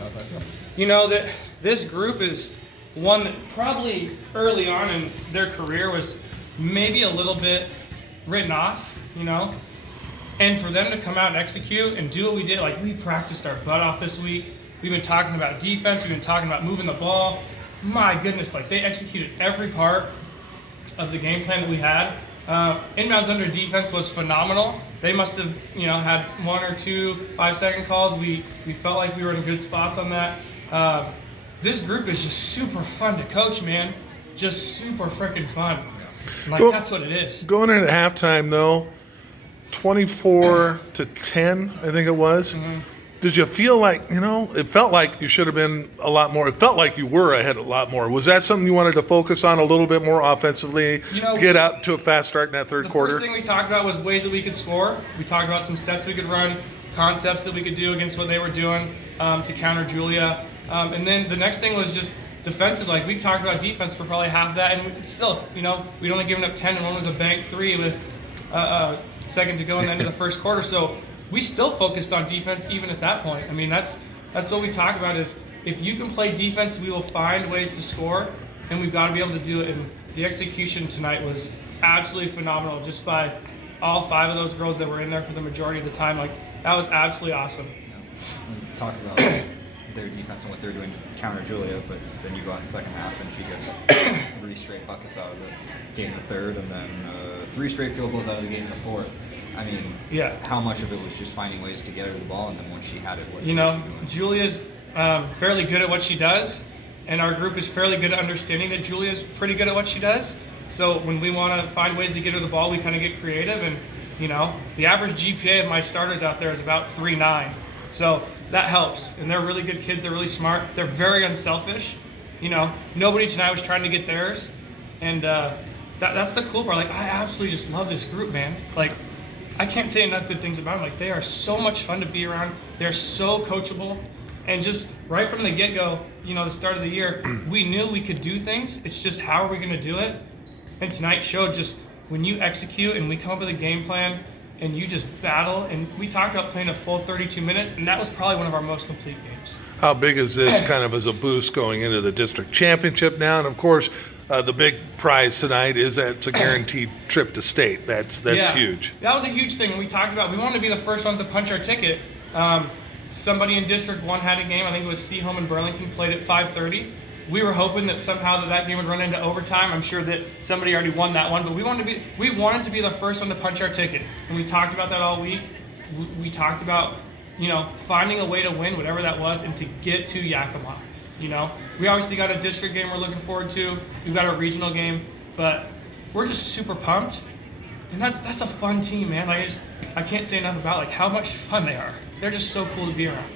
How's that go? You know, that this group is one that probably early on in their career was maybe a little bit written off, you know? And for them to come out and execute and do what we did, like we practiced our butt off this week. We've been talking about defense. We've been talking about moving the ball. My goodness, like they executed every part of the game plan that we had. Inbounds under defense was phenomenal. They must have, had 1 or 2 5-second calls. We felt like we were in good spots on that. This group is just super fun to coach, man. Just super freaking fun. Like that's what it is. Going in at halftime though, 24-10, I think it was. Mm-hmm. Did you feel like, it felt like you should have been a lot more. It felt like you were ahead a lot more. Was that something you wanted to focus on a little bit more offensively, get out to a fast start in that third quarter? The first thing we talked about was ways that we could score. We talked about some sets we could run, concepts that we could do against what they were doing to counter Julia. And then the next thing was just defensive. Like we talked about defense for probably half that. And still, we'd only given up 10 and one was a bank 3 with a second to go in the end of the first quarter. So we still focused on defense even at that point. I mean, that's what we talk about is if you can play defense, we will find ways to score, and we've got to be able to do it. And the execution tonight was absolutely phenomenal just by all 5 of those girls that were in there for the majority of the time. Like, that was absolutely awesome. We talk about their defense and what they're doing to counter Julia, but then you go out in the second half and she gets 3 straight buckets out of the game in the third, and then 3 straight field goals out of the game in the fourth. I mean, how much of it was just finding ways to get her the ball, and then when she had it, what was she doing? Julia's fairly good at what she does, and our group is fairly good at understanding that Julia's pretty good at what she does. So when we want to find ways to get her the ball, we kind of get creative, and the average GPA of my starters out there is about 3.9. So that helps, and they're really good kids. They're really smart. They're very unselfish. Nobody tonight was trying to get theirs, and that's the cool part. Like, I absolutely just love this group, man. Like, I can't say enough good things about them. Like, they are so much fun to be around. They're so coachable, and just right from the get-go, the start of the year, we knew we could do things. It's just how are we going to do it? And tonight showed just when you execute and we come up with a game plan and you just battle. And we talked about playing a full 32 minutes, and that was probably one of our most complete games. How big is this kind of as a boost going into the district championship now? And of course, the big prize tonight is that it's a guaranteed trip to state. That's huge. That was a huge thing. We talked about we wanted to be the first ones to punch our ticket. Somebody in District 1 had a game. I think it was Seaholm and Burlington played at 5:30. We were hoping that somehow that game would run into overtime. I'm sure that somebody already won that one, but we wanted to be the first one to punch our ticket. And we talked about that all week. We talked about finding a way to win whatever that was and to get to Yakima. We obviously got a district game we're looking forward to. We've got a regional game, but we're just super pumped. And that's a fun team, man. I can't say enough about how much fun they are. They're just so cool to be around.